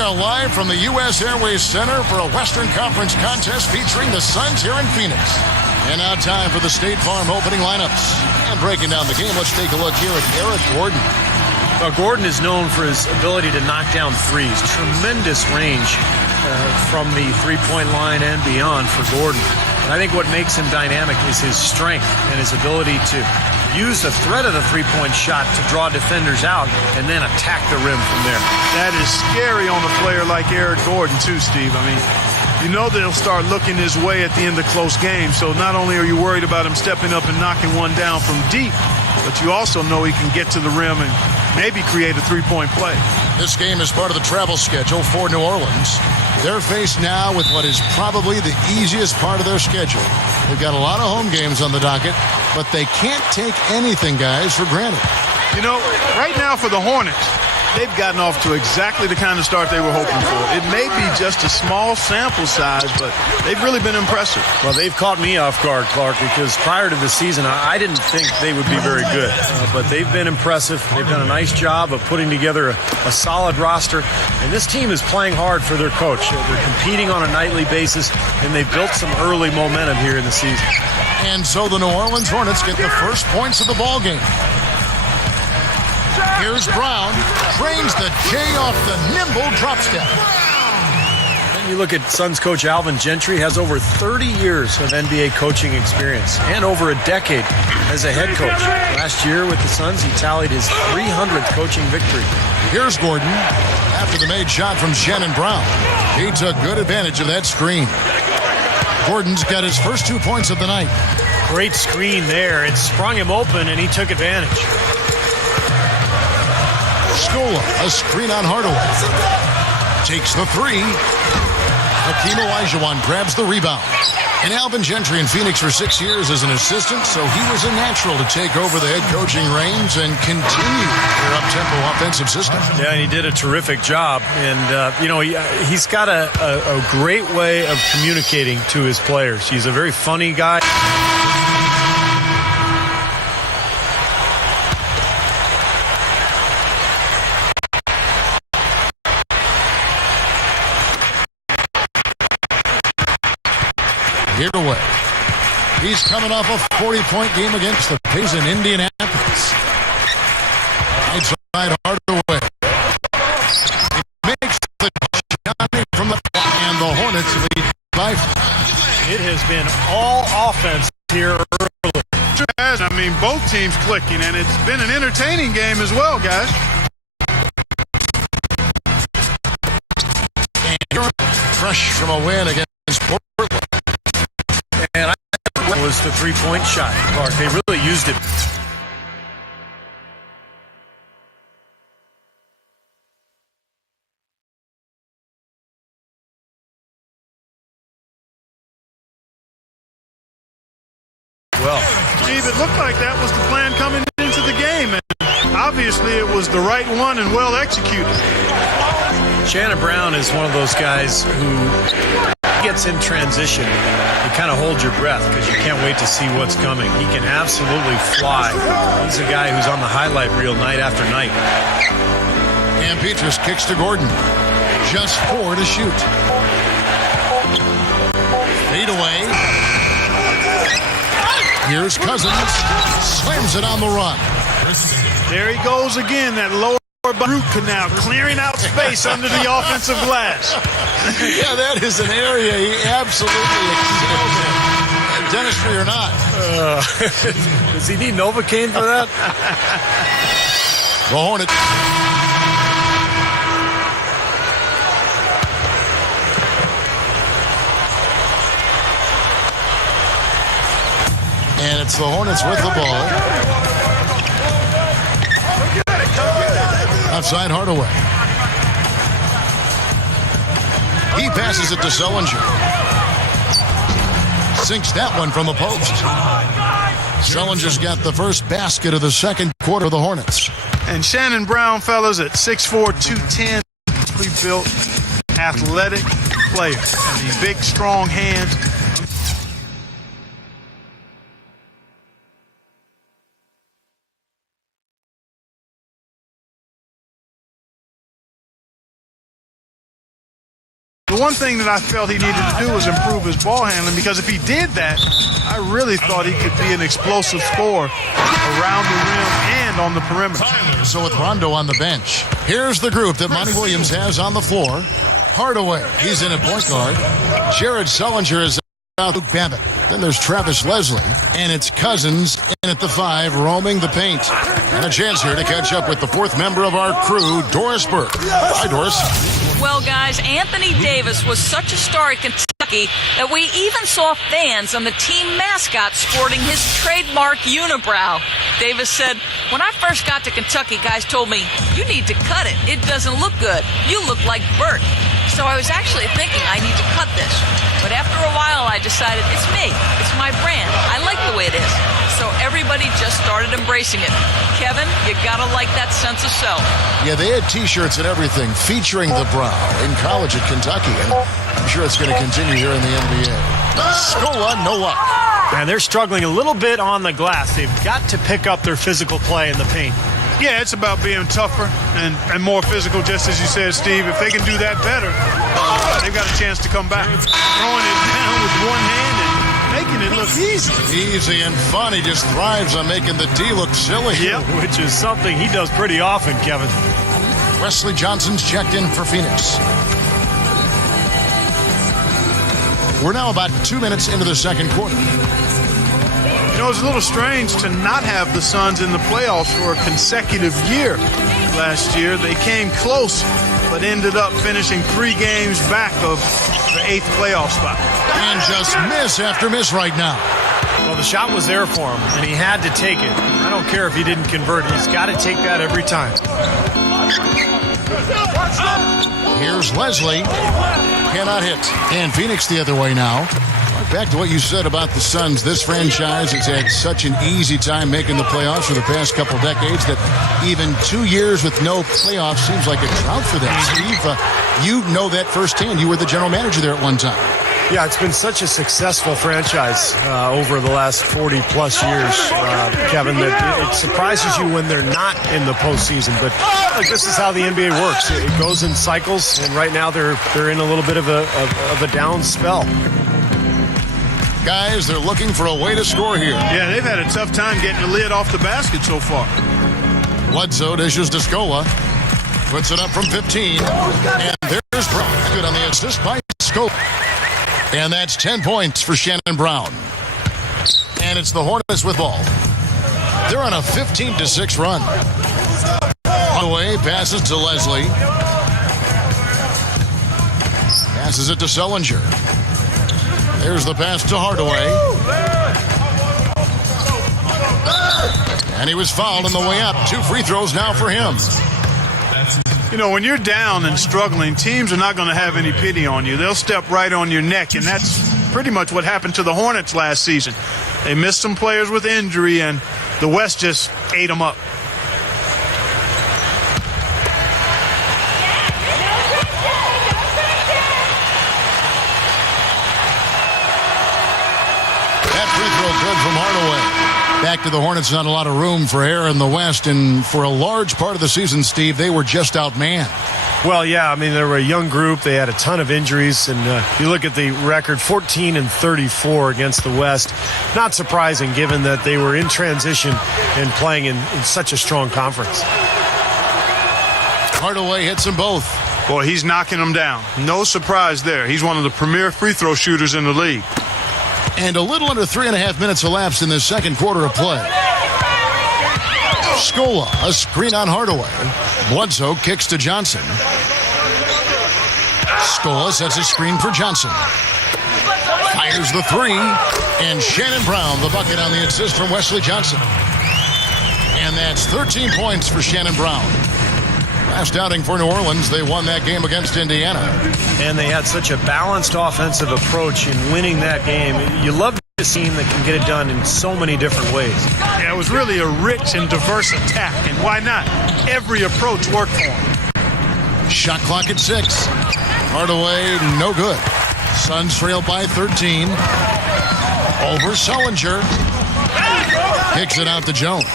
We are live from the U.S. Airways Center for a Western Conference contest featuring the Suns here in Phoenix. And now time for the State Farm opening lineups. And breaking down the game, let's take a look here at Eric Gordon. Well, Gordon is known for his ability to knock down threes. Tremendous range from the three-point line and beyond for Gordon. And I think what makes him dynamic is his strength and his ability to use the threat of the three-point shot to draw defenders out and then attack the rim from there. That is scary on a player like Eric Gordon, too, Steve. I mean, you know they'll start looking his way at the end of close games. So not only are you worried about him stepping up and knocking one down from deep, but you also know he can get to the rim and maybe create a three-point play. This game is part of the travel schedule for New Orleans. They're faced now with what is probably the easiest part of their schedule. They've got a lot of home games on the docket, but they can't take anything, guys, for granted. You know, right now for the Hornets, they've gotten off to exactly the kind of start they were hoping for. It may be just a small sample size, but they've really been impressive. Well, they've caught me off guard, Clark, because prior to the season, I didn't think they would be very good. But they've been impressive. They've done a nice job of putting together a solid roster. And this team is playing hard for their coach. They're competing on a nightly basis, and they've built some early momentum here in the season. And so the New Orleans Hornets get the first points of the ball game. Here's Brown, drains the J off the nimble drop step. And you look at Suns coach Alvin Gentry, has over 30 years of NBA coaching experience and over a decade as a head coach. Last year with the Suns, he tallied his 300th coaching victory. Here's Gordon after the made shot from Shannon Brown. He took good advantage of that screen. Gordon's got his first 2 points of the night. Great screen there. It sprung him open, and he took advantage. Scola, a screen on Hardaway. Takes the three. Hakeem Olajuwon grabs the rebound. And Alvin Gentry in Phoenix for 6 years as an assistant, so he was a natural to take over the head coaching reins and continue their up-tempo offensive system. Yeah, and he did a terrific job. And, he's got a great way of communicating to his players. He's a very funny guy. Hardaway. He's coming off a 40-point game against the Pacers in Indianapolis. Inside Hardaway. He makes the shot from the and the Hornets lead by. It has been all offense here early. I mean, both teams clicking, and it's been an entertaining game as well, guys. And fresh from a win against Portland. And I was the three-point shot, Clark. They really used it. Well, Steve, it looked like that was the plan coming into the game, and obviously it was the right one and well executed. Shannon Brown is one of those guys who gets in transition. You kind of hold your breath because you can't wait to see what's coming. He can absolutely fly. He's a guy who's on the highlight reel night after night. And Petrus kicks to Gordon. Just 4 to shoot. Fade away. Here's Cousins. Slams it on the run. There he goes again, that lower root canal, clearing out space under the offensive glass. Yeah, that is an area he absolutely excels in. Dentistry or not. Does he need Novocaine for that? The Hornets. And it's the Hornets with the ball. Outside Hardaway. He passes it to Sullinger. Sinks that one from the post. Sullinger's got the first basket of the second quarter of the Hornets. And Shannon Brown, fellas, at 6'4", 210, built, athletic player. I mean, big, strong hands. one thing that I felt he needed to do was improve his ball handling, because if he did that, I really thought he could be an explosive scorer around the rim and on the perimeter. So with Rondo on the bench, here's the group that Monty Williams has on the floor. Hardaway, he's in at point guard. Jared Sullinger is out. Luke Babbitt. Then there's Travis Leslie, and it's Cousins in at the 5, roaming the paint. And a chance here to catch up with the fourth member of our crew, Doris Burke. Hi, Doris. Well, guys, Anthony Davis was such a star at Kentucky that we even saw fans on the team mascot sporting his trademark unibrow. Davis said, "When I first got to Kentucky, guys told me, you need to cut it. It doesn't look good. You look like Bert." So I was actually thinking I need to cut this. But after a while, I decided it's me. It's my brand. I like the way it is. So everybody just started embracing it. Kevin, you gotta like that sense of self. Yeah, they had T-shirts and everything featuring the brow in college at Kentucky, and I'm sure it's going to continue here in the NBA. Scola, no luck. And they're struggling a little bit on the glass. They've got to pick up their physical play in the paint. Yeah, it's about being tougher and more physical, just as you said, Steve. If they can do that better, they've got a chance to come back. Throwing it down with one hand and making it look easy. Easy and fun. He just thrives on making the D look silly. Yep, which is something he does pretty often, Kevin. Wesley Johnson's checked in for Phoenix. We're now about 2 minutes into the second quarter. You know, it's a little strange to not have the Suns in the playoffs for a consecutive year. Last year, they came close, but ended up finishing 3 games back of the 8th playoff spot. And just miss after miss right now. Well, the shot was there for him, and he had to take it. I don't care if he didn't convert. He's got to take that every time. Here's Leslie. Cannot hit. And Phoenix the other way now. Back to what you said about the Suns. This franchise has had such an easy time making the playoffs for the past couple decades that even 2 years with no playoffs seems like a drought for them. Steve, you know that firsthand. You were the general manager there at one time. Yeah, it's been such a successful franchise over the last 40-plus years, Kevin, that it surprises you when they're not in the postseason. But this is how the NBA works. It goes in cycles, and right now they're in a little bit of a down spell. Guys, they're looking for a way to score here. Yeah, they've had a tough time getting the lid off the basket so far. Bledsoe dishes to Scola. Puts it up from 15. And there's Brown. Good on the assist by Scola. And that's 10 points for Shannon Brown. And it's the Hornets with ball. They're on a 15-6 run. Hardaway passes to Leslie. Passes it to Sullinger. There's the pass to Hardaway. And he was fouled on the way up. 2 free throws now for him. You know, when you're down and struggling, teams are not going to have any pity on you. They'll step right on your neck, and that's pretty much what happened to the Hornets last season. They missed some players with injury, and the West just ate them up. Good from Hardaway. Back to the Hornets, not a lot of room for error in the West, and for a large part of the season, Steve, they were just outmanned. Well, yeah, I mean, they were a young group. They had a ton of injuries, and you look at the record, 14-34 against the West. Not surprising, given that they were in transition and playing in such a strong conference. Hardaway hits them both. Boy, he's knocking them down. No surprise there. He's one of the premier free throw shooters in the league. And a little under 3.5 minutes elapsed in the second quarter of play. Scola, a screen on Hardaway. Bledsoe kicks to Johnson. Scola sets a screen for Johnson. Fires the 3. And Shannon Brown, the bucket on the assist from Wesley Johnson. And that's 13 points for Shannon Brown. Last outing for New Orleans, they won that game against Indiana. And they had such a balanced offensive approach in winning that game. You love a team that can get it done in so many different ways. Yeah, it was really a rich and diverse attack, and why not? Every approach worked for them. Shot clock at 6. Hardaway, no good. Suns trail by 13. Over Sullinger. Kicks it out to Jones.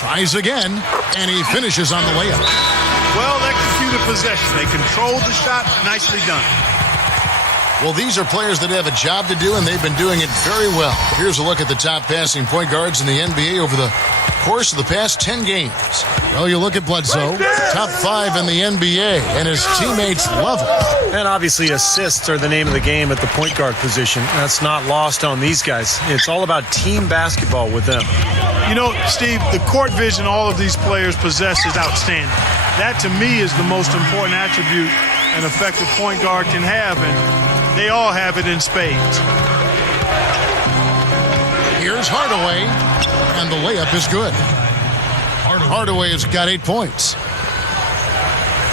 Tries again, and he finishes on the layup. Well, that the possession. They controlled the shot. Nicely done. Well, these are players that have a job to do, and they've been doing it very well. Here's a look at the top passing point guards in the NBA over the course of the past 10 games. Well, you look at Bledsoe, top 5 in the NBA, and his teammates love it. And obviously assists are the name of the game at the point guard position. That's not lost on these guys. It's all about team basketball with them. You know, Steve, the court vision all of these players possess is outstanding. That, to me, is the most important attribute an effective point guard can have, and they all have it in spades. Here's Hardaway, and the layup is good. Hardaway has got 8 points.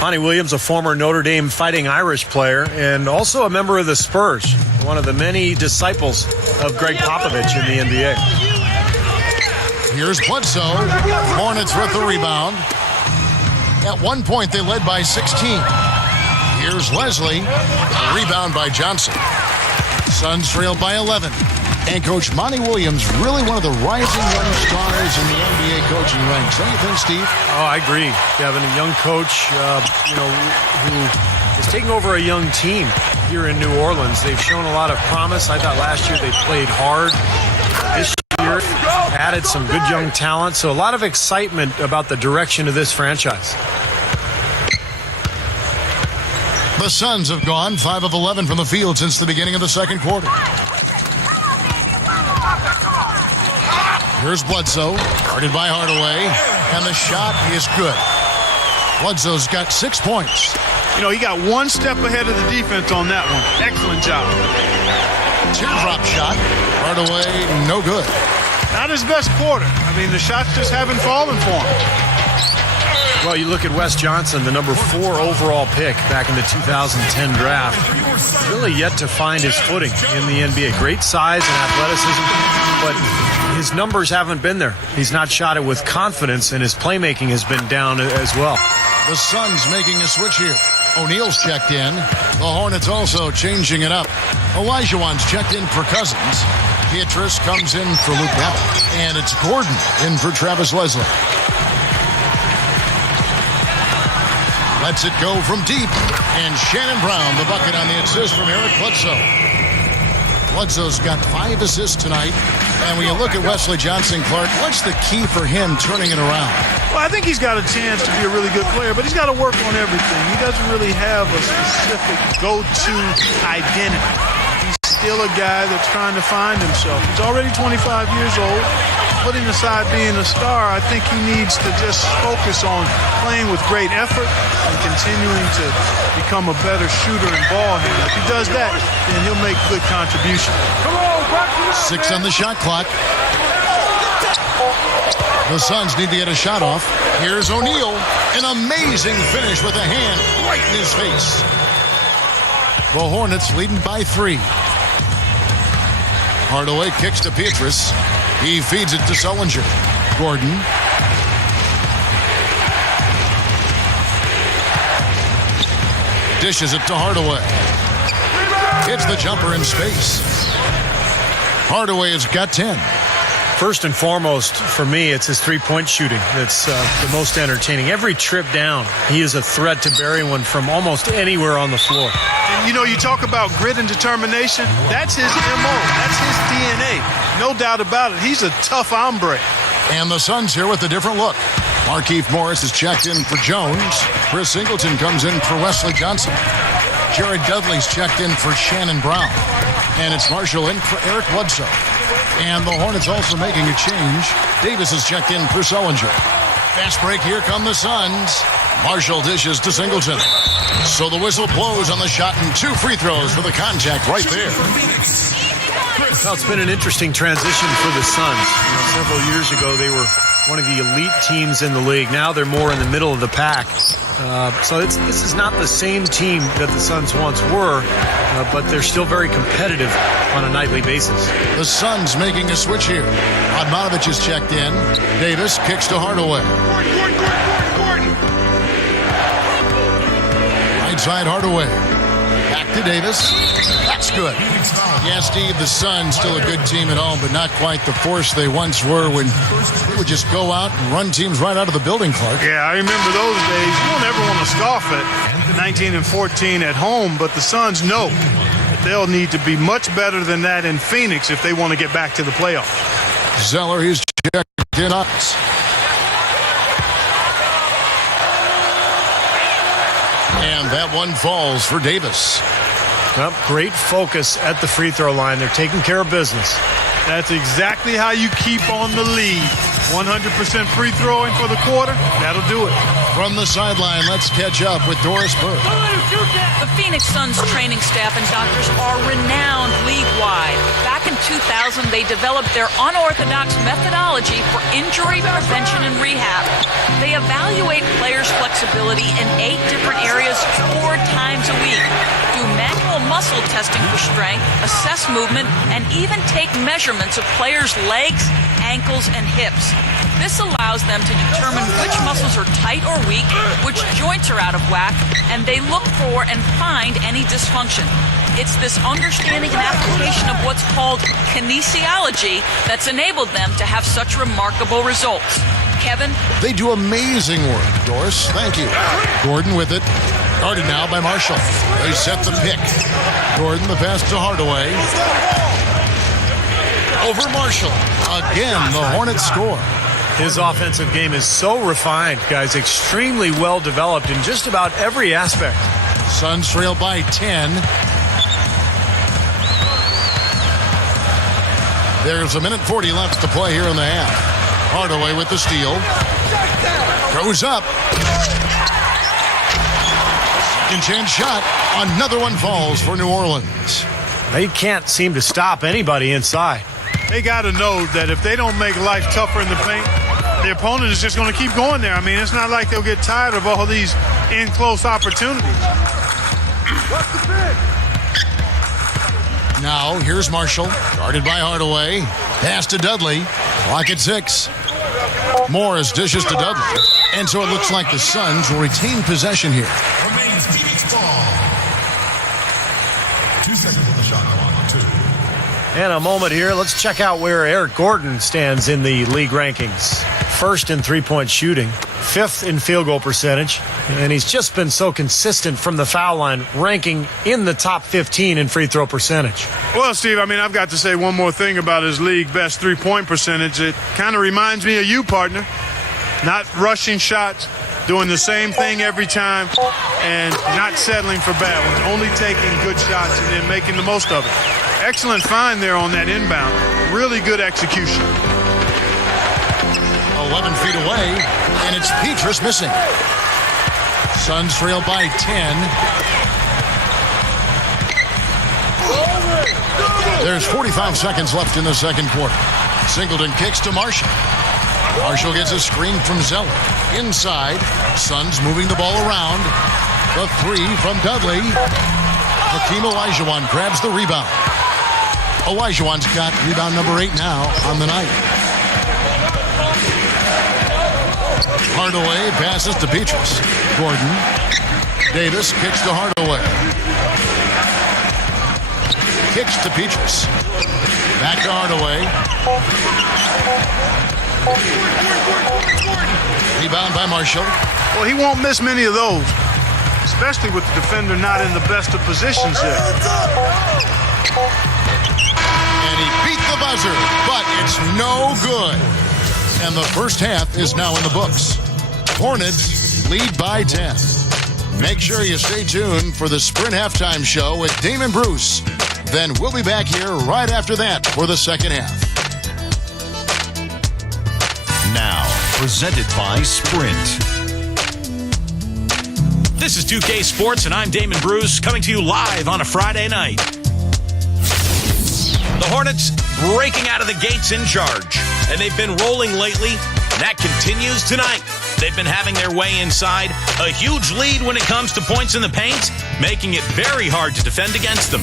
Monty Williams, a former Notre Dame Fighting Irish player and also a member of the Spurs, one of the many disciples of Greg Popovich in the NBA. Here's Bledsoe. Hornets with the rebound. At one point, they led by 16. Here's Leslie. A rebound by Johnson. Suns trailed by 11. And Coach Monty Williams, really one of the rising young stars in the NBA coaching ranks. Don't you think, Steve? Oh, I agree. Kevin, a young coach, who is taking over a young team here in New Orleans. They've shown a lot of promise. I thought last year they played hard. This year added some good young talent. So a lot of excitement about the direction of this franchise. The Suns have gone 5 of 11 from the field since the beginning of the second quarter. Here's Bledsoe, guarded by Hardaway, and the shot is good. Bledsoe's got 6 points. You know, he got one step ahead of the defense on that one. Excellent job. Teardrop shot. Hardaway, no good. Not his best quarter. I mean, the shots just haven't fallen for him. Well, you look at Wes Johnson, the number 4 overall pick back in the 2010 draft. Really yet to find his footing in the NBA. Great size and athleticism, but his numbers haven't been there. He's not shot it with confidence, and his playmaking has been down as well. The Suns making a switch here. O'Neal's checked in. The Hornets also changing it up. Olajuwon's checked in for Cousins. Beatrice comes in for Luke Abbott. And it's Gordon in for Travis Leslie. Lets it go from deep. And Shannon Brown, the bucket on the assist from Eric Bledsoe. Bledsoe's got 5 assists tonight. And when you look at Wesley Johnson, Clark, what's the key for him turning it around? Well, I think he's got a chance to be a really good player, but he's got to work on everything. He doesn't really have a specific go-to identity. He's still a guy that's trying to find himself. He's already 25 years old. Putting aside being a star, I think he needs to just focus on playing with great effort and continuing to become a better shooter and ball handler. If he does that, then he'll make good contributions. 6 on the shot clock. The Suns need to get a shot off. Here's O'Neal. An amazing finish with a hand right in his face. The Hornets leading by 3. Hardaway kicks to Beatrice. He feeds it to Sullinger. Gordon. Dishes it to Hardaway. Hits the jumper in space. Hardaway has got 10. First and foremost, for me, it's his three-point shooting that's the most entertaining. Every trip down, he is a threat to bury one from almost anywhere on the floor. And, you know, you talk about grit and determination. That's his MO. That's his DNA. No doubt about it. He's a tough hombre. And the Suns here with a different look. Markieff Morris is checked in for Jones. Chris Singleton comes in for Wesley Johnson. Jared Dudley's checked in for Shannon Brown. And it's Marshall in for Eric Bledsoe. And the Hornets also making a change. Davis is checked in for Sullinger. Fast break, here come the Suns. Marshall dishes to Singleton. So the whistle blows on the shot and 2 free throws for the contact right there. Well, it's been an interesting transition for the Suns. Several years ago, they were one of the elite teams in the league. Now they're more in the middle of the pack. So this is not the same team that the Suns once were, but they're still very competitive on a nightly basis. The Suns making a switch here. Odmanovic is checked in. Davis kicks to Hardaway. Right side Hardaway. Back to Davis. That's good. Yeah, Steve, the Suns still a good team at home, but not quite the force they once were when they would just go out and run teams right out of the building, Clark. Yeah, I remember those days. You don't ever want to scoff at 19-14 at home, but the Suns know that they'll need to be much better than that in Phoenix if they want to get back to the playoffs. Zeller, he's checked in. And that one falls for Davis. Well, great focus at the free throw line. They're taking care of business. That's exactly how you keep on the lead. 100% free throwing for the quarter, that'll do it. From the sideline, let's catch up with Doris Burke. The Phoenix Suns training staff and doctors are renowned league-wide. Back in 2000, they developed their unorthodox methodology for injury prevention and rehab. They evaluate players' flexibility in 8 different areas 4 times a week, do manual muscle testing for strength, assess movement, and even take measurements of players' legs, ankles, and hips. This allows them to determine which muscles are tight or weak, which joints are out of whack, and they look for and find any dysfunction. It's this understanding and application of what's called kinesiology that's enabled them to have such remarkable results. Kevin? They do amazing work, Doris. Thank you. Gordon with it. Guarded now by Marshall. They set the pick. Gordon, the pass to Hardaway. Over Marshall. Again, the Hornets score. His offensive game is so refined, guys. Extremely well developed in just about every aspect. Suns trail by 10. There's 1:40 left to play here in the half. Hardaway with the steal. Goes up. Second chance shot. Another one falls for New Orleans. They can't seem to stop anybody inside. They got to know that if they don't make life tougher in the paint, the opponent is just going to keep going there. I mean, it's not like they'll get tired of all these in-close opportunities. Now, here's Marshall. Guarded by Hardaway. Pass to Dudley. Clock at 6. Morris dishes to Dudley. And so it looks like the Suns will retain possession here. Remains Phoenix ball. 2 seconds on the shot clock. 2. And a moment here. Let's check out where Eric Gordon stands in the league rankings. First in three-point shooting, 5th in field goal percentage, and he's just been so consistent from the foul line, ranking in the top 15 in free throw percentage. Well, Steve, I mean, I've got to say one more thing about his league best three-point percentage. It kind of reminds me of you, partner. Not rushing shots, doing the same thing every time, and not settling for bad ones, only taking good shots and then making the most of it. Excellent find there on that inbound. Really good execution. 11 feet away, and it's Petrus missing. Suns trail by 10. There's 45 seconds left in the second quarter. Singleton kicks to Marshall. Marshall gets a screen from Zeller. Inside, Suns moving the ball around. The 3 from Dudley. Hakeem Olajuwon grabs the rebound. Olajuwon's got rebound number 8 now on the night. Hardaway passes to Petrus. Gordon. Davis kicks to Hardaway. Kicks to Petrus. Back to Hardaway. Rebound by Marshall. Well, he won't miss many of those, especially with the defender not in the best of positions there. And he beat the buzzer, but it's no good. And the first half is now in the books. Hornets lead by 10. Make sure you stay tuned for the Sprint Halftime Show with Damon Bruce. Then we'll be back here right after that for the second half. Now, presented by Sprint. This is 2K Sports, and I'm Damon Bruce, coming to you live on a Friday night. The Hornets breaking out of the gates in charge, and they've been rolling lately, and that continues tonight. They've been having their way inside. A huge lead when it comes to points in the paint, making it very hard to defend against them.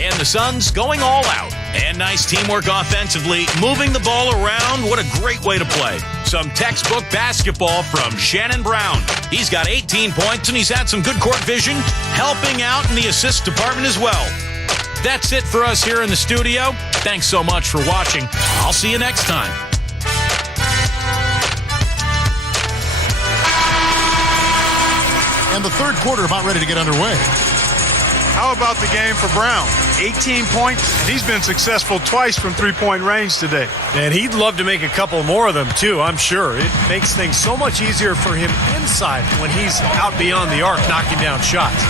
And the Suns going all out. And nice teamwork offensively, moving the ball around. What a great way to play. Some textbook basketball from Shannon Brown. He's got 18 points, and he's had some good court vision, helping out in the assist department as well. That's it for us here in the studio. Thanks so much for watching. I'll see you next time. And the third quarter about ready to get underway. How about the game for Brown? 18 points, and he's been successful twice from three-point range today. And he'd love to make a couple more of them, too, I'm sure. It makes things so much easier for him inside when he's out beyond the arc knocking down shots.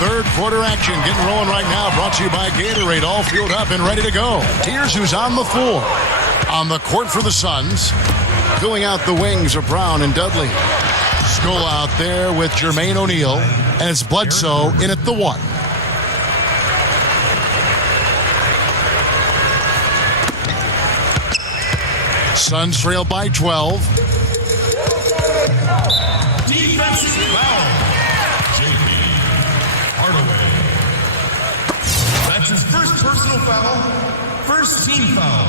Third quarter action getting rolling right now. Brought to you by Gatorade. All fueled up and ready to go. Here's who's on the floor. On the court for the Suns. Filling out the wings of Brown and Dudley. Skull out there with Jermaine O'Neal. And it's Bledsoe in at the 1. Suns trail by 12. Defensive foul. JP Hardaway. That's his first personal foul. First team foul.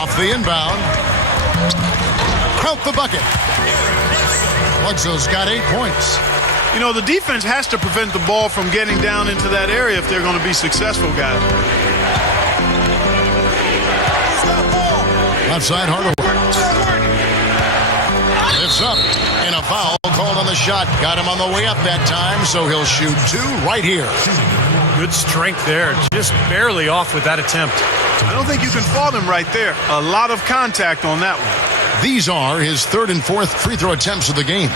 Off the inbound. Count the bucket. Bledsoe's got 8 points. You know, the defense has to prevent the ball from getting down into that area if they're going to be successful, guys. Outside Hardaway. Lifts up. And a foul called on the shot. Got him on the way up that time, so he'll shoot 2 right here. Good strength there. Just barely off with that attempt. I don't think you can fault him right there. A lot of contact on that one. These are his third and fourth free throw attempts of the game.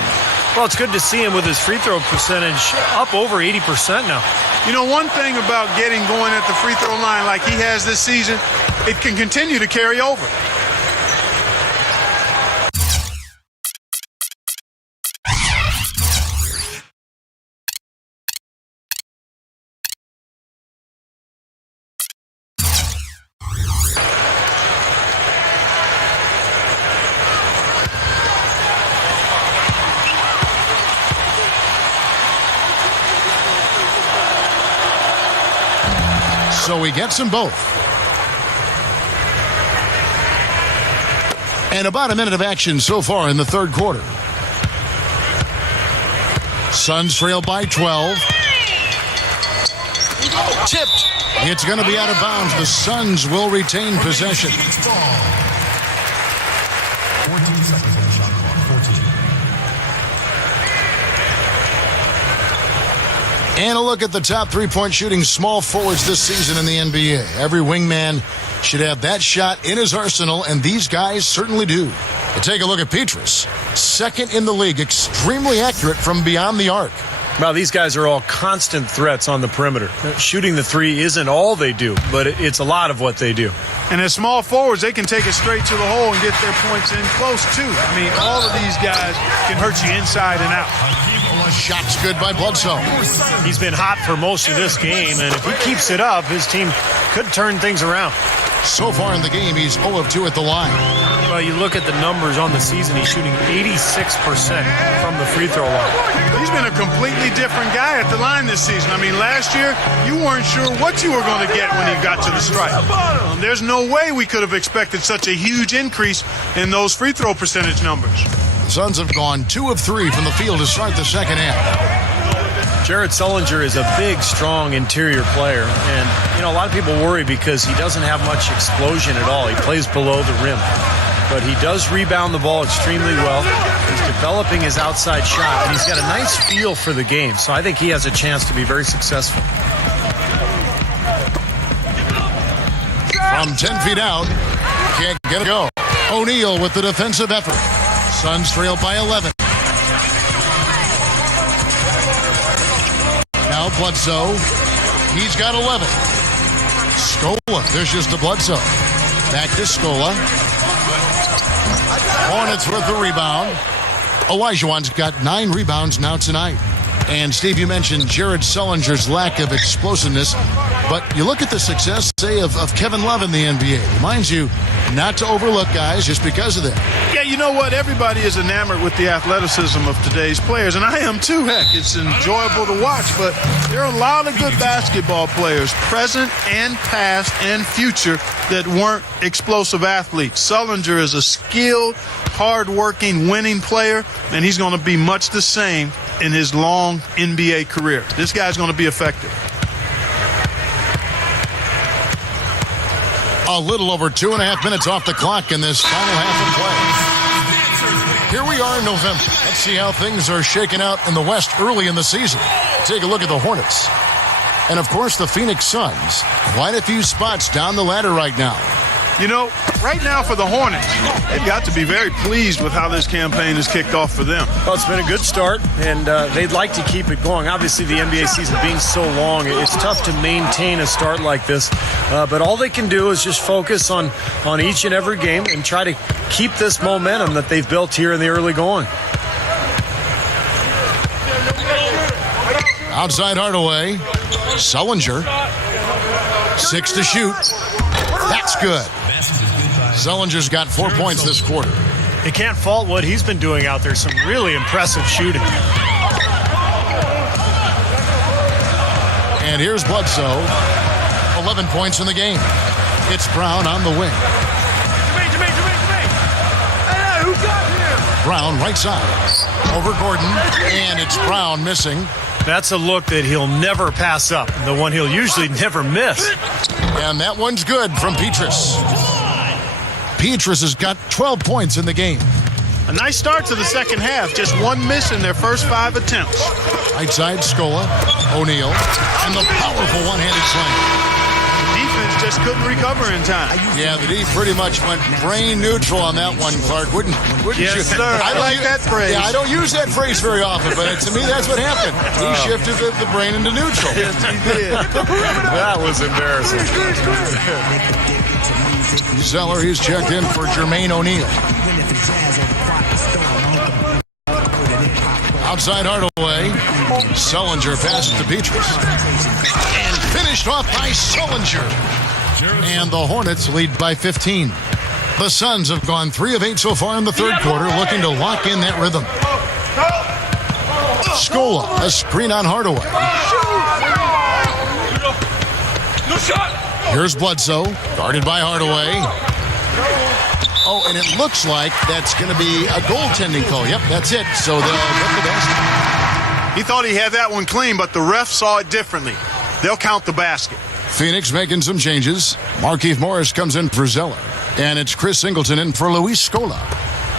Well, it's good to see him with his free throw percentage up over 80% now. You know, one thing about getting going at the free throw line like he has this season, it can continue to carry over. So he gets them both. And about a minute of action so far in the third quarter. Suns trail by 12. Tipped. It's going to be out of bounds. The Suns will retain possession. 14 seconds on the shot clock. 14. And a look at the top three-point shooting small forwards this season in the NBA. Every wingman should have that shot in his arsenal, and these guys certainly do. But take a look at Petrus. Second in the league, extremely accurate from beyond the arc. Well, these guys are all constant threats on the perimeter. Shooting the three isn't all they do, but it's a lot of what they do. And as small forwards, they can take it straight to the hole and get their points in close, too. I mean, all of these guys can hurt you inside and out. Shot's good by Bledsoe. He's been hot for most of this game, and if he keeps it up, his team could turn things around. So far in the game, he's 0 of 2 at the line. Well, you look at the numbers on the season, he's shooting 86% from the free throw line. He's been a completely different guy at the line this season. I mean, last year, you weren't sure what you were going to get when he got to the stripe. There's no way we could have expected such a huge increase in those free throw percentage numbers. The Suns have gone 2 of 3 from the field to start the second half. Jared Sullinger is a big, strong interior player. And, you know, a lot of people worry because he doesn't have much explosion at all. He plays below the rim. But he does rebound the ball extremely well. He's developing his outside shot, and he's got a nice feel for the game. So I think he has a chance to be very successful. From 10 feet out, can't get it go. O'Neal with the defensive effort. Suns trail by 11. Now Bledsoe. He's got 11. Scola. There's just a Bledsoe. Back to Scola. Hornets with the rebound. Olajuwon's got 9 rebounds now tonight. And Steve, you mentioned Jared Sullinger's lack of explosiveness. But you look at the success, say, of Kevin Love in the NBA. Reminds you not to overlook guys just because of that. Yeah, you know what? Everybody is enamored with the athleticism of today's players, and I am too. Heck, it's enjoyable to watch, but there are a lot of good basketball players, present and past and future, that weren't explosive athletes. Sullinger is a skilled, hard-working, winning player, and he's going to be much the same in his long NBA career. This guy's going to be effective. A little over 2.5 minutes off the clock in this final half of play. Here we are in November. Let's see how things are shaking out in the West early in the season. Take a look at the Hornets. And, of course, the Phoenix Suns. Quite a few spots down the ladder right now. You know, right now for the Hornets, they've got to be very pleased with how this campaign has kicked off for them. Well, it's been a good start, and they'd like to keep it going. Obviously, the NBA season being so long, it's tough to maintain a start like this. But all they can do is just focus on each and every game and try to keep this momentum that they've built here in the early going. Outside Hardaway. Sullinger. 6 to shoot. That's good. Sullinger's got 4 points this quarter. You can't fault what he's been doing out there. Some really impressive shooting. And here's Bledsoe. 11 points in the game. It's Brown on the wing. Brown right side. Over Gordon. And it's Brown missing. That's a look that he'll never pass up. The one he'll usually never miss. And that one's good from Petrus. Petrus has got 12 points in the game. A nice start to the second half. Just one miss in their first 5 attempts. Right side, Scola, O'Neal, and the powerful one-handed slam. Defense just couldn't recover in time. Yeah, the D pretty much went brain neutral on that one, Clark. Wouldn't yes, you? Sir. I like that phrase. Yeah, I don't use that phrase very often, but to me, that's what happened. He shifted the brain into neutral. Yes, he did. That was embarrassing. Zeller, he's checked in for Jermaine O'Neal. Outside Hardaway. Sullinger passes to Petrus. And finished off by Sullinger. And the Hornets lead by 15. The Suns have gone 3 of 8 so far in the third quarter, looking to lock in that rhythm. Scola, a screen on Hardaway. Here's Bledsoe, guarded by Hardaway. Oh, and it looks like that's going to be a goaltending call. Yep, that's it. So they'll get the basket. He thought he had that one clean, but the ref saw it differently. They'll count the basket. Phoenix making some changes. Markieff Morris comes in for Zeller. And it's Chris Singleton in for Luis Scola.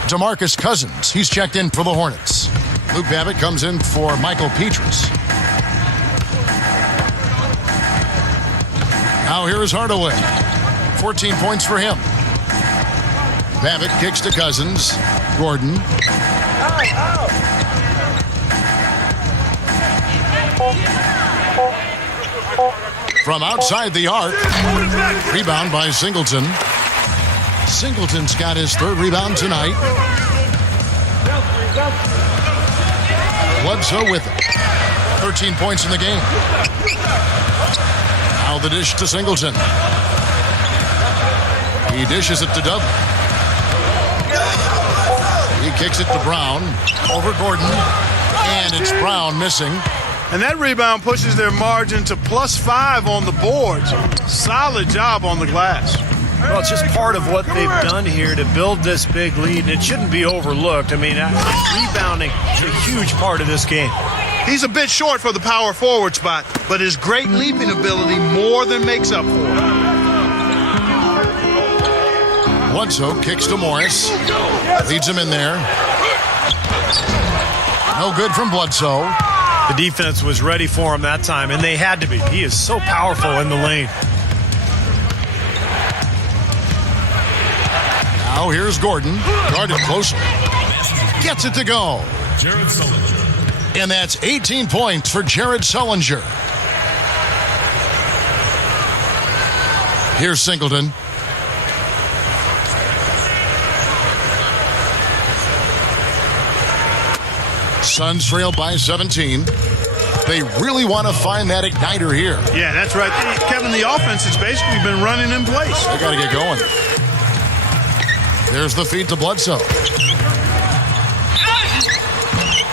DeMarcus Cousins, he's checked in for the Hornets. Luke Babbitt comes in for Michael Petrus. Now here is Hardaway. 14 points for him. Babbitt kicks to Cousins. Gordon. From outside the arc. Rebound by Singleton. Singleton's got his 3rd rebound tonight. Bledsoe with it. 13 points in the game. Now the dish to Singleton. He dishes it to Dudley. He kicks it to Brown. Over Gordon. And it's Brown missing. And that rebound pushes their margin to +5 on the boards. Solid job on the glass. Well, it's just part of what they've done here to build this big lead, and it shouldn't be overlooked. I mean, rebounding is a huge part of this game. He's a bit short for the power forward spot, but his great leaping ability more than makes up for it. Bledsoe kicks to Morris. Leads him in there. No good from Bledsoe. The defense was ready for him that time, and they had to be. He is so powerful in the lane. Now here's Gordon. Guarded closely. Gets it to go. Jared Sullinger. And that's 18 points for Jared Sullinger. Here's Singleton. Suns trail by 17. They really want to find that igniter here. Yeah, that's right. Kevin, the offense has basically been running in place. They got to get going. There's the feed to Bledsoe.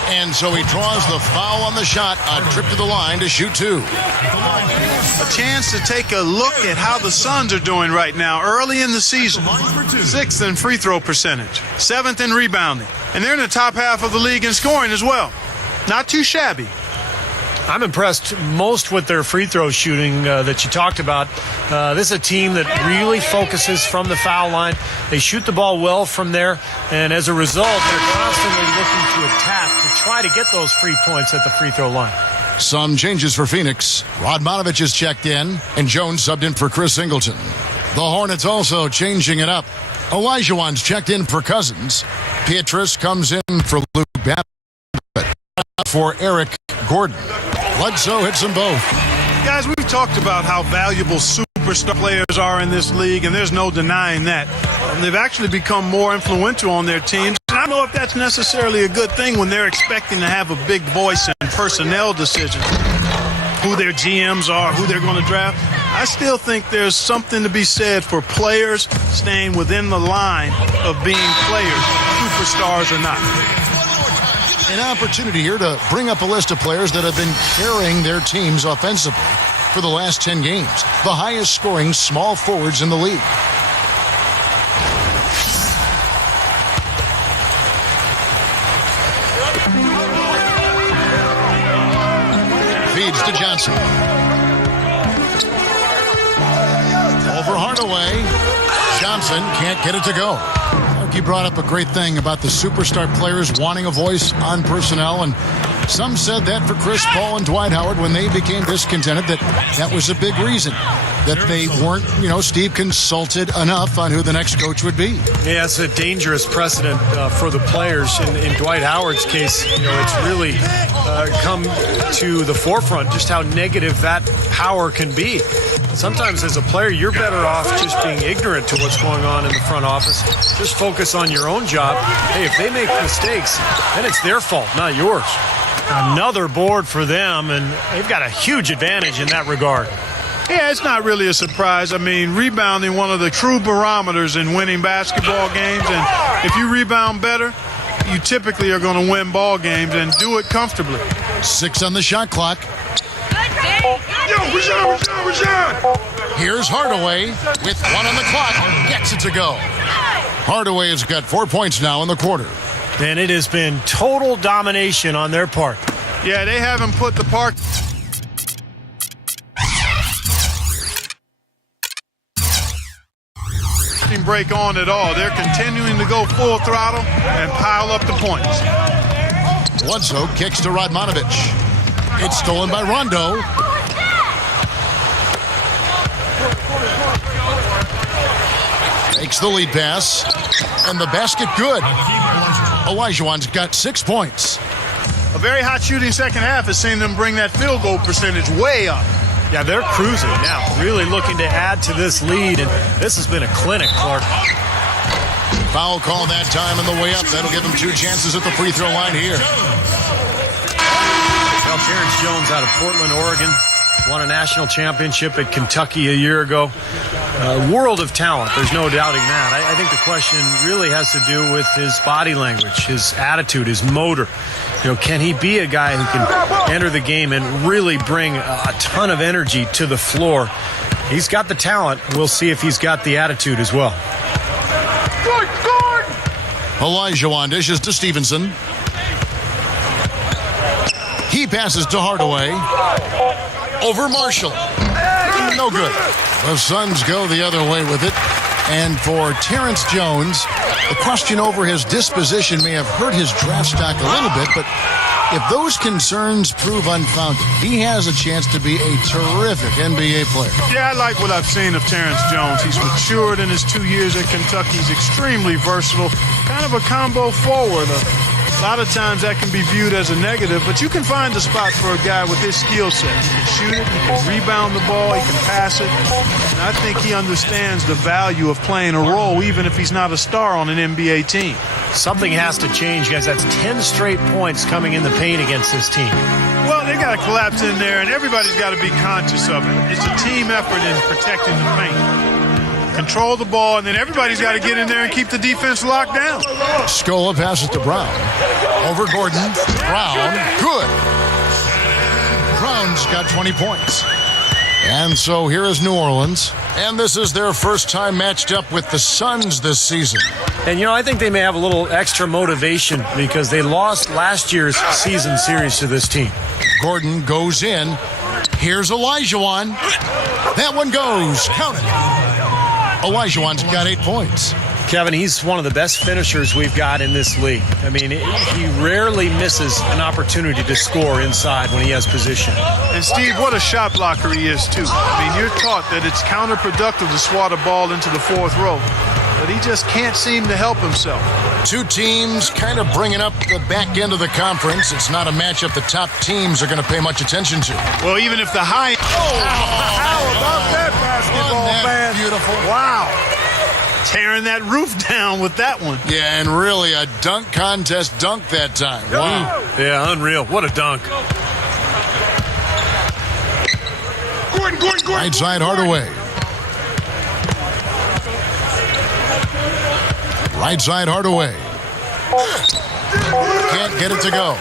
And so he draws the foul on the shot. A trip to the line to shoot two. A chance to take a look at how the Suns are doing right now early in the season. 6th in free throw percentage, 7th in rebounding. And they're in the top half of the league in scoring as well. Not too shabby. I'm impressed most with their free throw shooting that you talked about. This is a team that really focuses from the foul line. They shoot the ball well from there, and as a result, they're constantly looking to attack to try to get those free points at the free throw line. Some changes for Phoenix. Radmanovich is checked in, and Jones subbed in for Chris Singleton. The Hornets also changing it up. Olajuwon's checked in for Cousins. Pietrus comes in for Luke Babbitt. For Eric Gordon. Bledsoe hits them both. Guys, we've talked about how valuable superstar players are in this league, and there's no denying that. They've actually become more influential on their teams. And I don't know if that's necessarily a good thing when they're expecting to have a big voice in personnel decisions, who their GMs are, who they're going to draft. I still think there's something to be said for players staying within the line of being players, superstars or not. An opportunity here to bring up a list of players that have been carrying their teams offensively for the last 10 games. The highest scoring small forwards in the league. Feeds to Johnson. Over Hardaway. Johnson can't get it to go. You brought up a great thing about the superstar players wanting a voice on personnel, and some said that for Chris Paul and Dwight Howard when they became discontented, that was a big reason, that they weren't, Steve consulted enough on who the next coach would be. Yeah, it's a dangerous precedent for the players. In Dwight Howard's case, it's really come to the forefront just how negative that power can be. Sometimes as a player, you're better off just being ignorant to what's going on in the front office. Just focus on your own job. Hey, if they make mistakes, then it's their fault, not yours. Another board for them, and they've got a huge advantage in that regard. Yeah, it's not really a surprise. I mean, rebounding, one of the true barometers in winning basketball games. And if you rebound better, you typically are going to win ball games and do it comfortably. 6 on the shot clock. Here's Hardaway with 1 on the clock. Gets it to go. Hardaway has got 4 points now in the quarter. And it has been total domination on their part. Yeah, they haven't put the park break on at all. They're continuing to go full throttle and pile up the points. Bledsoe kicks to Radmanovich. It's stolen by Rondo. Makes the lead pass. And the basket good. Olajuwon's got 6 points. A very hot shooting second half has seen them bring that field goal percentage way up. Yeah, they're cruising now, really looking to add to this lead, and this has been a clinic, Clark. Foul call that time on the way up. That'll give them 2 chances at the free throw line here. Well, Terrence Jones out of Portland, Oregon, won a national championship at Kentucky a year ago. World of talent, there's no doubting that. I think the question really has to do with his body language, his attitude, his motor. Can he be a guy who can enter the game and really bring a ton of energy to the floor? He's got the talent. We'll see if he's got the attitude as well. Olajuwon dishes to Stevenson. He passes to Hardaway. Over Marshall. No good. The Suns go the other way with it. And for Terrence Jones, the question over his disposition may have hurt his draft stock a little bit, but if those concerns prove unfounded, he has a chance to be a terrific NBA player. Yeah, I like what I've seen of Terrence Jones. He's matured in his 2 years at Kentucky. He's extremely versatile, kind of a combo forward. A lot of times that can be viewed as a negative, but you can find a spot for a guy with his skill set. He can shoot it, he can rebound the ball, he can pass it. And I think he understands the value of playing a role, even if he's not a star on an NBA team. Something has to change, guys. That's 10 straight points coming in the paint against this team. Well, they got to collapse in there, and everybody's got to be conscious of it. It's a team effort in protecting the paint. Control the ball, and then everybody's got to get in there and keep the defense locked down. Scola passes to Brown. Over Gordon. Brown. Good. Brown's got 20 points. And so here is New Orleans. And this is their first time matched up with the Suns this season. And, I think they may have a little extra motivation because they lost last year's season series to this team. Gordon goes in. Here's Olajuwon. That one goes. Count it. Olajuwon's got 8 points. Kevin, he's one of the best finishers we've got in this league. I mean, he rarely misses an opportunity to score inside when he has position. And, Steve, what a shot blocker he is, too. I mean, you're taught that it's counterproductive to swat a ball into the fourth row, but he just can't seem to help himself. Two teams kind of bringing up the back end of the conference. It's not a matchup the top teams are going to pay much attention to. Well, even if the high... How about that basketball, man? Beautiful. Wow. Tearing that roof down with that one. Yeah, and really a dunk contest dunk that time. Wow. Yeah, unreal. What a dunk. Gordon. Right side Hardaway. Right side Hardaway. Can't get it to go.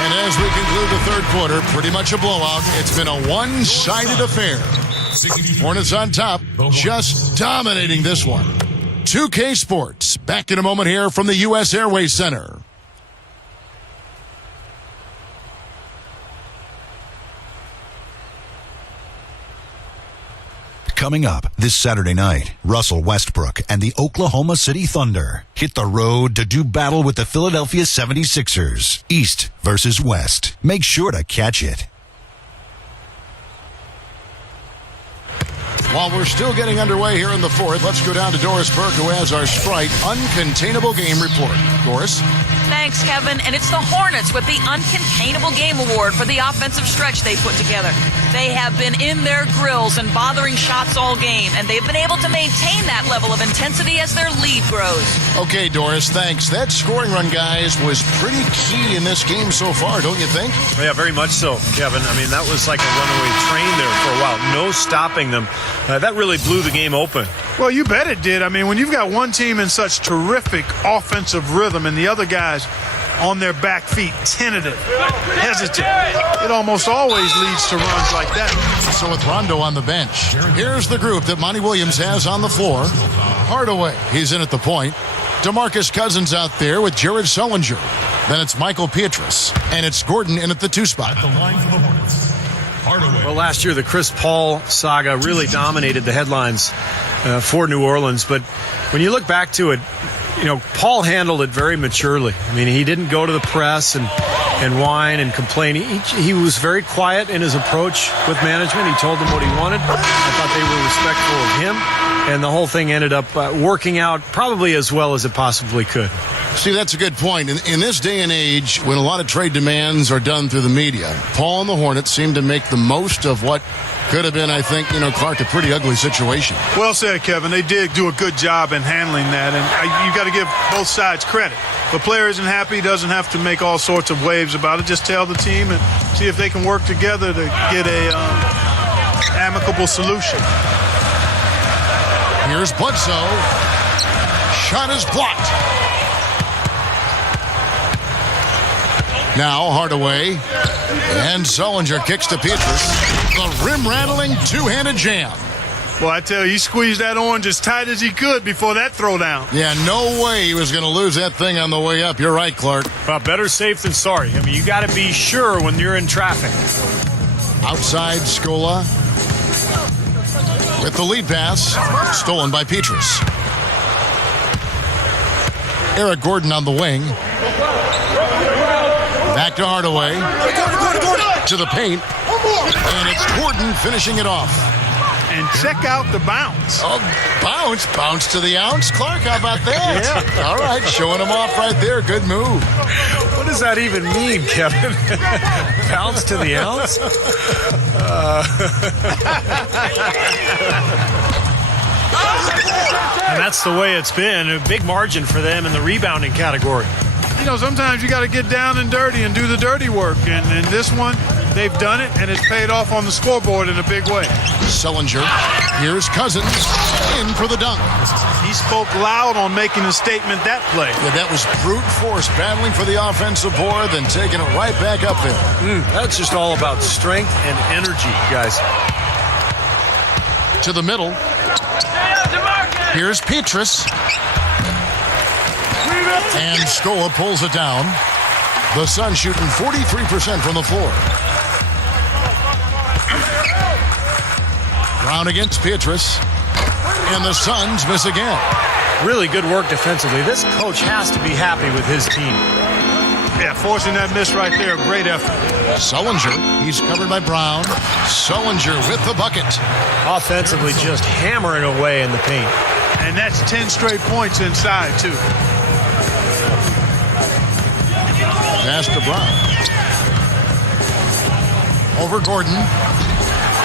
And as we conclude the third quarter, pretty much a blowout. It's been a one-sided affair. Hornets on top, just dominating this one. 2K Sports, back in a moment here from the U.S. Airways Center. Coming up this Saturday night, Russell Westbrook and the Oklahoma City Thunder hit the road to do battle with the Philadelphia 76ers. East versus West. Make sure to catch it. While we're still getting underway here in the fourth, let's go down to Doris Burke, who has our Sprite Uncontainable Game Report. Doris? Thanks, Kevin. And it's the Hornets with the Uncontainable Game Award for the offensive stretch they put together. They have been in their grills and bothering shots all game, and they've been able to maintain that level of intensity as their lead grows. Okay, Doris, thanks. That scoring run, guys, was pretty key in this game so far, don't you think? Yeah, very much so, Kevin. I mean, that was like a runaway train there for a while. No stopping them. That really blew the game open. Well, you bet it did. I mean, when you've got one team in such terrific offensive rhythm and the other guys on their back feet, tentative, hesitant, it almost always leads to runs like that. So with Rondo on the bench, here's the group that Monty Williams has on the floor. Hardaway, he's in at the point. DeMarcus Cousins out there with Jared Sullinger. Then it's Michael Pietrus, and it's Gordon in at the 2 spot. At the line for the Hornets, Hardaway. Well, last year the Chris Paul saga really dominated the headlines for New Orleans. But when you look back to it, Paul handled it very maturely. I mean, he didn't go to the press and whine and complain. He was very quiet in his approach with management. He told them what he wanted. I thought they were respectful of him. And the whole thing ended up working out probably as well as it possibly could. Steve, that's a good point. In this day and age, when a lot of trade demands are done through the media, Paul and the Hornets seem to make the most of what could have been, I think, Clark, a pretty ugly situation. Well said, Kevin. They did do a good job in handling that, and you got to give both sides credit. If a player isn't happy, doesn't have to make all sorts of waves about it. Just tell the team and see if they can work together to get a amicable solution. Here's Bledsoe. Shot is blocked. Now Hardaway. And Sullinger kicks to Pietrus. The rim-rattling two-handed jam. Well, I tell you, he squeezed that orange as tight as he could before that throwdown. Yeah, no way he was going to lose that thing on the way up. You're right, Clark. Well, better safe than sorry. I mean, you got to be sure when you're in traffic. Outside, Scola. With the lead pass, stolen by Pietrus. Eric Gordon on the wing. Back to Hardaway. To the paint. And it's Gordon finishing it off. And check out the bounce. Oh, bounce. Bounce to the ounce. Clark, how about that? Yeah. All right, showing him off right there. Good move. What does that even mean, Kevin? Bounce to the ounce? And that's the way it's been. A big margin for them in the rebounding category. you know, sometimes you got to get down and dirty and do the dirty work. And in this one, they've done it, and it's paid off on the scoreboard in a big way. Sullinger. Here's Cousins in for the dunk. He spoke loud on making a statement that play. Yeah, that was brute force battling for the offensive board, then taking it right back up there. That's just all about strength and energy, guys. To the middle. Here's Petrus. And Scola pulls it down. The Suns shooting 43% from the floor. Brown against Petrus. And the Suns miss again. Really good work defensively. This coach has to be happy with his team. Yeah, forcing that miss right there, great effort. Sullinger, he's covered by Brown. Sullinger with the bucket. Offensively, just hammering away in the paint. And that's 10 straight points inside, too. Pass to Brown. Over Gordon.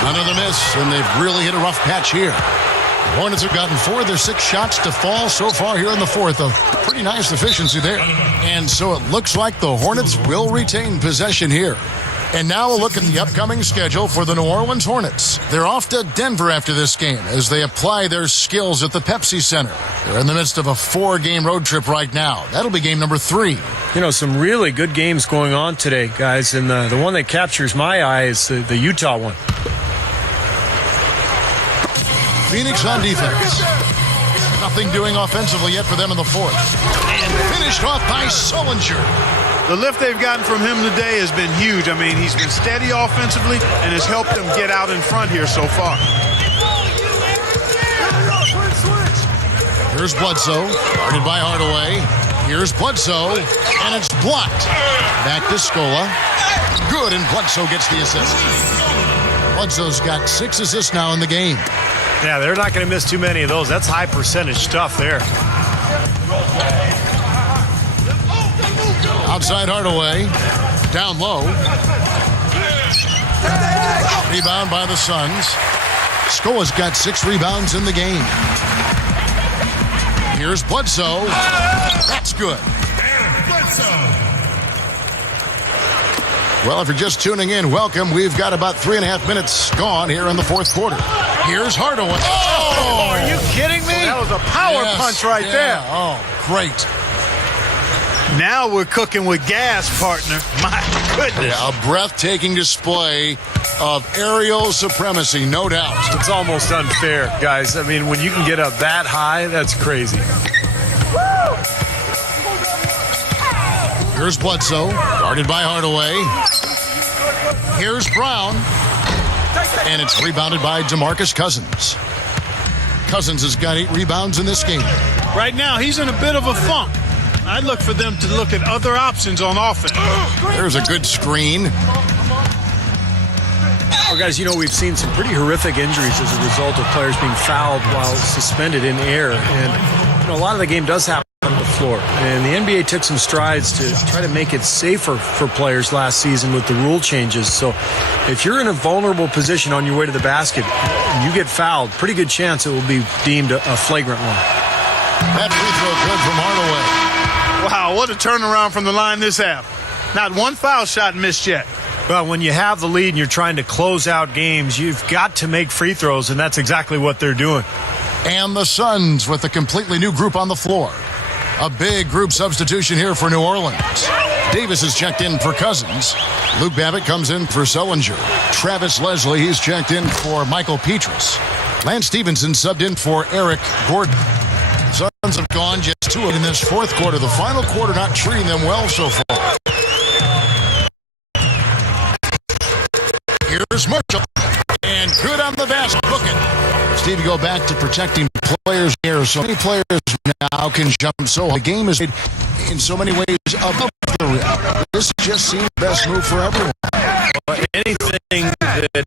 Another miss, and they've really hit a rough patch here. The Hornets have gotten 4 of their 6 shots to fall so far here in the fourth. A pretty nice efficiency there. And so it looks like the Hornets will retain possession here. And now a look at the upcoming schedule for the New Orleans Hornets. They're off to Denver after this game as they apply their skills at the Pepsi Center. They're in the midst of a 4-game road trip right now. That'll be game number 3. You know, some really good games going on today, guys. And the one that captures my eye is the Utah one. Phoenix on defense. Nothing doing offensively yet for them in the fourth. And finished off by Sullinger. The lift they've gotten from him today has been huge. I mean, he's been steady offensively and has helped them get out in front here so far. Here's Bledsoe, guarded by Hardaway. Here's Bledsoe, and it's blocked. Back to Scola. Good, and Bledsoe gets the assist. Bledsoe's got 6 assists now in the game. Yeah, they're not going to miss too many of those. That's high percentage stuff there. Outside Hardaway. Down low. Rebound by the Suns. Scola's got 6 rebounds in the game. Here's Bledsoe. That's good. Well, if you're just tuning in, welcome. We've got about 3.5 minutes gone here in the fourth quarter. Here's Hardaway. Oh, are you kidding me? That was a power punch right there. Oh, great. Now we're cooking with gas, partner. My goodness. Yeah, a breathtaking display of aerial supremacy, no doubt. It's almost unfair, guys. I mean, when you can get up that high, that's crazy. Here's Bledsoe, guarded by Hardaway. Here's Brown. And it's rebounded by DeMarcus Cousins. Cousins has got 8 rebounds in this game. Right now, he's in a bit of a funk. I'd look for them to look at other options on offense. There's a good screen. Well, guys, you know, we've seen some pretty horrific injuries as a result of players being fouled while suspended in air. And, you know, a lot of the game does happen on the floor. And the NBA took some strides to try to make it safer for players last season with the rule changes. So if you're in a vulnerable position on your way to the basket and you get fouled, pretty good chance it will be deemed a flagrant one. That free throw good from Hardaway. Wow, what a turnaround from the line this half. Not one foul shot missed yet. Well, when you have the lead and you're trying to close out games, you've got to make free throws, and that's exactly what they're doing. And the Suns with a completely new group on the floor. A big group substitution here for New Orleans. Davis is checked in for Cousins. Luke Babbitt comes in for Sullinger. Travis Leslie, he's checked in for Michael Petrus. Lance Stevenson subbed in for Eric Gordon. Suns have gone just 2 in this fourth quarter. The final quarter not treating them well so far. Here's Marshall. And good on the basket. Book it. Steve, you go back to protecting players here. So many players now can jump so high. The game is in so many ways above the rim. This just seems the best move for everyone. Anything that